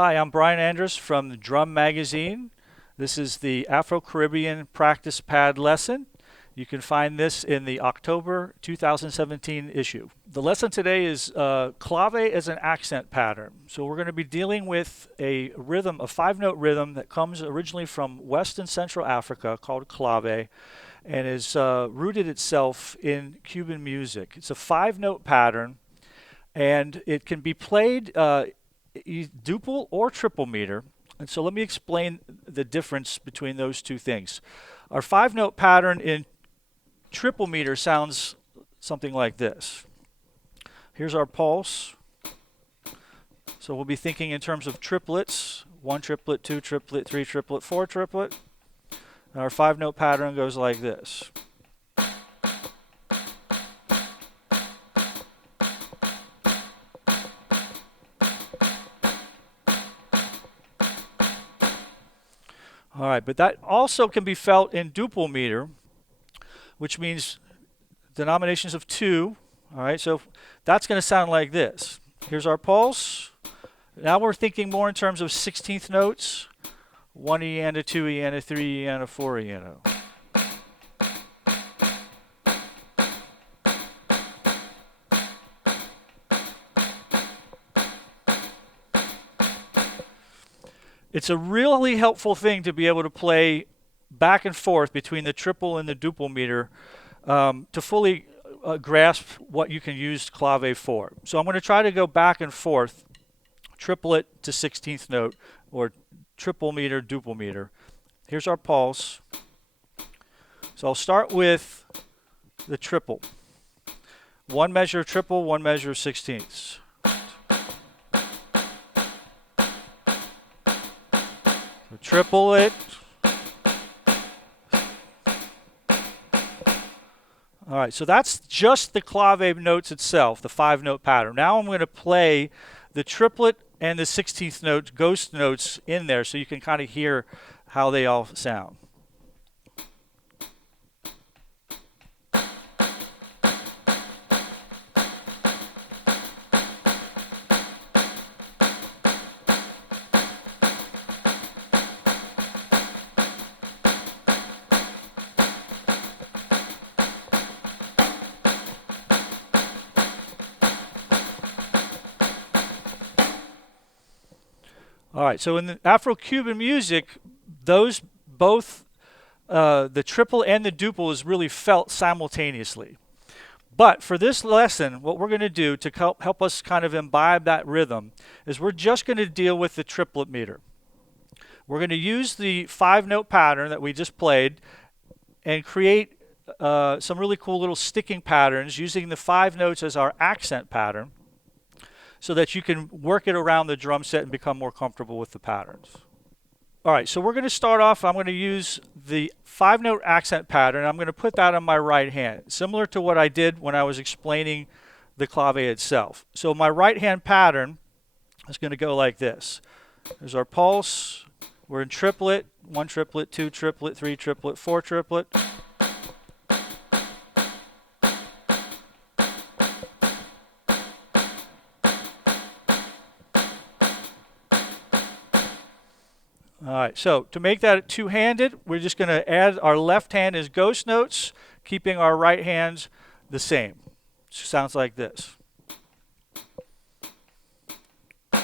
Hi, I'm Brian Andrus from the Drum Magazine. This is the Afro-Caribbean practice pad lesson. You can find this in the October 2017 issue. The lesson today is clave as an accent pattern. So we're going to be dealing with a rhythm, a 5-note rhythm that comes originally from West and Central Africa called clave and is rooted itself in Cuban music. It's a 5-note pattern and it can be played duple or triple meter. And so let me explain the difference between those two things. Our 5-note pattern in triple meter sounds something like this. Here's our pulse. So we'll be thinking in terms of triplets: 1 triplet, 2 triplet, 3 triplet, 4 triplet. And our 5-note pattern goes like this. All right, but that also can be felt in duple meter, which means denominations of 2. All right, so that's going to sound like this. Here's our pulse. Now we're thinking more in terms of 16th notes: 1 eana, 2 eana, 3 eana, 4 eana. It's a really helpful thing to be able to play back and forth between the triple and the duple meter to fully grasp what you can use clave for. So I'm going to try to go back and forth, triplet to 16th note, or triple meter, duple meter. Here's our pulse. So I'll start with the triple. 1 measure triple, 1 measure 16ths. Triple it. All right, so that's just the clave notes itself, the 5-note pattern. Now I'm going to play the triplet and the 16th note, ghost notes in there so you can kind of hear how they all sound. All right, so in the Afro-Cuban music, those both, the triple and the duple is really felt simultaneously. But for this lesson, what we're going to do to help us kind of imbibe that rhythm is we're just going to deal with the triplet meter. We're going to use the 5-note pattern that we just played and create some really cool little sticking patterns using the 5 notes as our accent pattern, so that you can work it around the drum set and become more comfortable with the patterns. All right, so we're going to start off. I'm going to use the 5-note accent pattern. I'm going to put that on my right hand, similar to what I did when I was explaining the clave itself. So my right hand pattern is going to go like this. There's our pulse. We're in triplet: 1 triplet, 2 triplet, 3 triplet, 4 triplet. All right, so to make that two-handed, we're just going to add our left hand as ghost notes, keeping our right hands the same. Sounds like this. All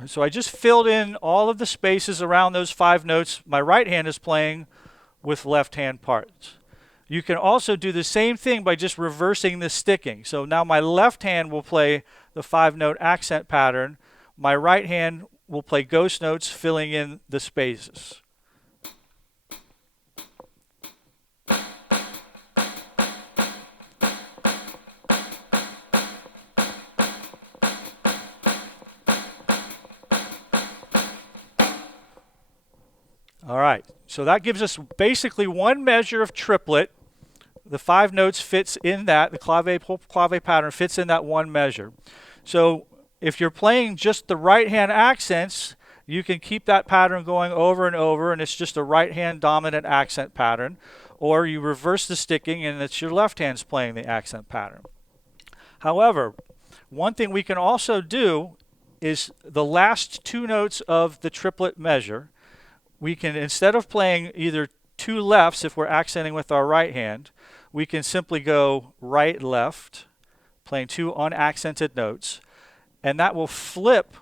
right, so I just filled in all of the spaces around those 5 notes. My right hand is playing with left hand parts. You can also do the same thing by just reversing the sticking. So now my left hand will play the 5-note accent pattern. My right hand will play ghost notes, filling in the spaces. All right, so that gives us basically 1 measure of triplet. The 5 notes fits in that, the whole clave pattern fits in that 1 measure. So if you're playing just the right hand accents, you can keep that pattern going over and over, and it's just a right hand dominant accent pattern, or you reverse the sticking and it's your left hand's playing the accent pattern. However, one thing we can also do is the last two notes of the triplet measure, we can, instead of playing either two lefts if we're accenting with our right hand, we can simply go right left, playing two unaccented notes, and that will flip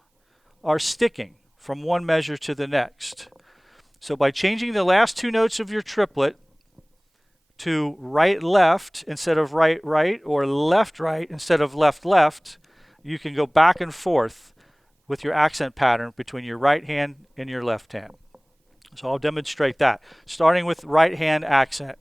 our sticking from one measure to the next. So by changing the last two notes of your triplet to right left instead of right right, or left right instead of left left, you can go back and forth with your accent pattern between your right hand and your left hand. So I'll demonstrate that, starting with right hand accent.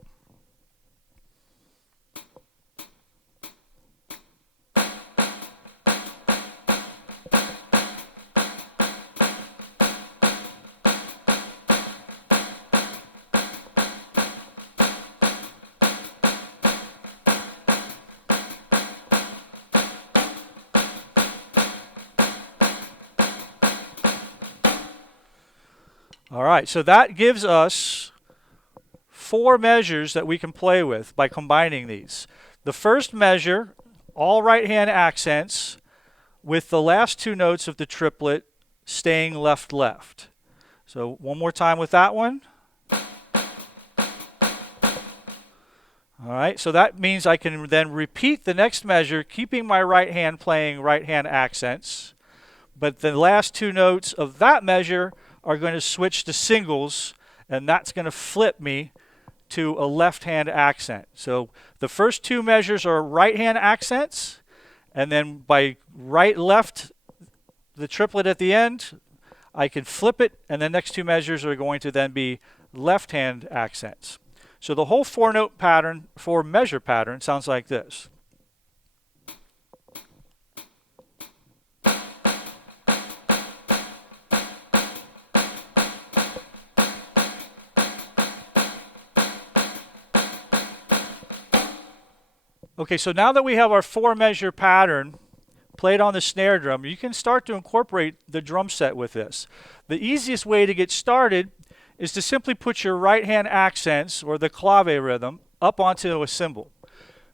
All right, so that gives us four measures that we can play with by combining these. The first measure, all right hand accents, with the last two notes of the triplet staying left left. So one more time with that one. All right, so that means I can then repeat the next measure, keeping my right hand playing right hand accents, but the last two notes of that measure are going to switch to singles, and that's going to flip me to a left hand accent. So the first two measures are right hand accents, and then by right left the triplet at the end, I can flip it, and the next two measures are going to then be left hand accents. So the whole four measure pattern sounds like this. Okay, so now that we have our four measure pattern played on the snare drum, you can start to incorporate the drum set with this. The easiest way to get started is to simply put your right hand accents, or the clave rhythm, up onto a cymbal.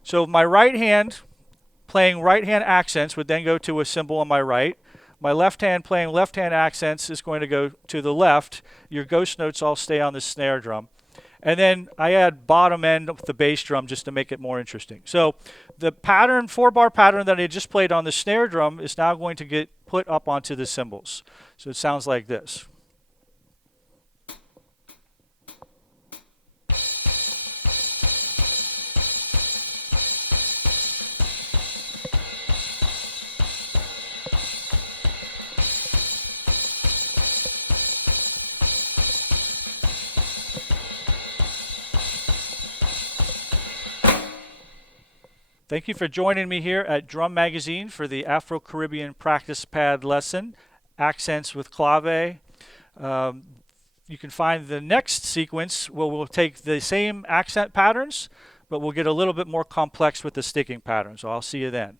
So my right hand playing right hand accents would then go to a cymbal on my right. My left hand playing left hand accents is going to go to the left. Your ghost notes all stay on the snare drum. And then I add bottom end with the bass drum just to make it more interesting. So the pattern, 4-bar pattern that I just played on the snare drum is now going to get put up onto the cymbals. So it sounds like this. Thank you for joining me here at Drum Magazine for the Afro-Caribbean practice pad lesson, Accents with Clave. You can find the next sequence where we'll take the same accent patterns, but we'll get a little bit more complex with the sticking pattern. So I'll see you then.